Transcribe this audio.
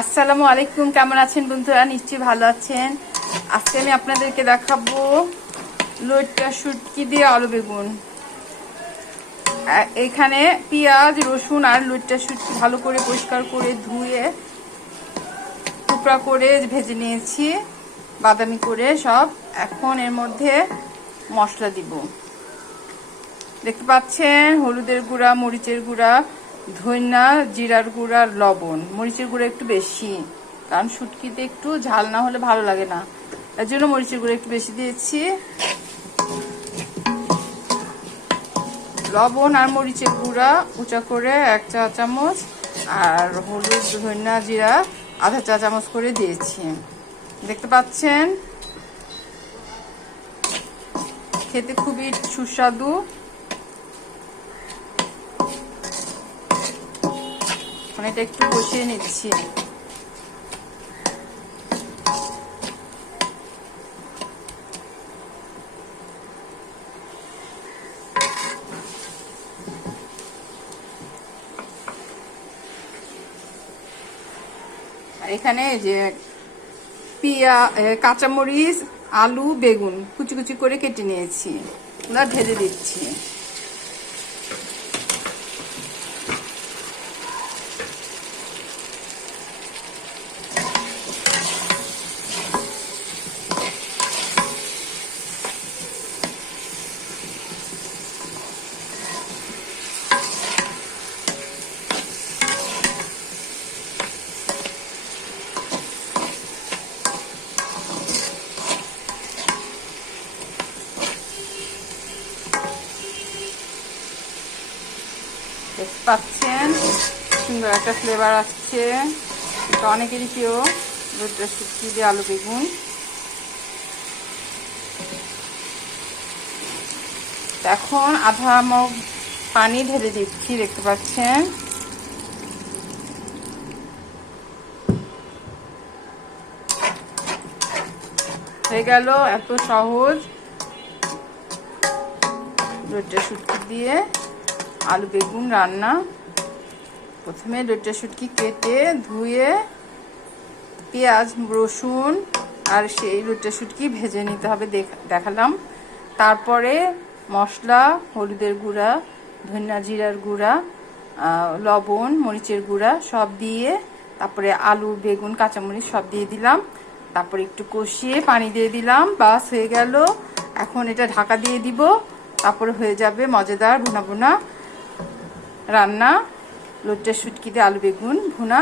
আসসালামু আলাইকুম, কেমন আছেন বন্ধুরা? নিশ্চয়ই ভালো আছেন। আজকে আমি আপনাদেরকে দেখাবো লইট্টা শুটকি দিয়ে আলু বেগুন। এখানে পেঁয়াজ, রসুন আর লইট্টা শুটকি ভালো করে পরিষ্কার করে ধুয়ে টুকরা করে ভেজে নিয়েছি বাদামি করে সব। এখন এর মধ্যে মশলা দিব। দেখতে পাচ্ছেন হলুদের গুঁড়া, মরিচের গুঁড়া, ধনিয়া, জিরার গুঁড়া, লবণ। মরিচের গুঁড়া একটু বেশি, কারণ শুটকিতে একটু ঝাল না হলে ভালো লাগে না, এর জন্য মরিচের গুঁড়া একটু বেশি দিয়েছি। লবণ আর মরিচের গুঁড়া উঁচা করে 1 চা চামচ, আর হলুদ, ধনিয়া, জিরা আধা চা চামচ করে দিয়েছি। দেখতে পাচ্ছেন খেতে খুবই সুস্বাদু। এটা একটু কষিয়ে নিচ্ছি। এখানে যে কাঁচামরিচ, আলু, বেগুন কুচি কুচি করে কেটে নিয়েছি, ওগুলা ভেজে দিচ্ছি। দেখতে পাচ্ছেন সুন্দর একটা ফ্লেভার আসছে। এটা অনেকেরই প্রিয় লইট্টা শুটকি দিয়ে আলু বেগুন। এখন আধা মগ পানি ঢেলে দিচ্ছি। দেখতে পাচ্ছেন হয়ে গেল। এত সহজ লইট্টা শুটকি দিয়ে আলু বেগুন রান্না। প্রথমে লইট্টা শুটকি কেটে ধুয়ে পেঁয়াজ, রসুন আর সেই লইট্টা শুটকি ভেজে নিতে হবে, দেখালাম। তারপরে মশলা, হলুদের গুঁড়া, ধনিয়া, জিরার গুঁড়া, লবণ, মরিচের গুঁড়া সব দিয়ে, তারপরে আলু, বেগুন, কাঁচামরিচ সব দিয়ে দিলাম। তারপরে একটু কষিয়ে পানি দিয়ে দিলাম। বাস হয়ে গেল। এখন এটা ঢাকা দিয়ে দিব, তারপরে হয়ে যাবে মজাদার ভুনা ভুনা রান্না লইট্টা শুটকি দিয়ে আলু বেগুন ভুনা।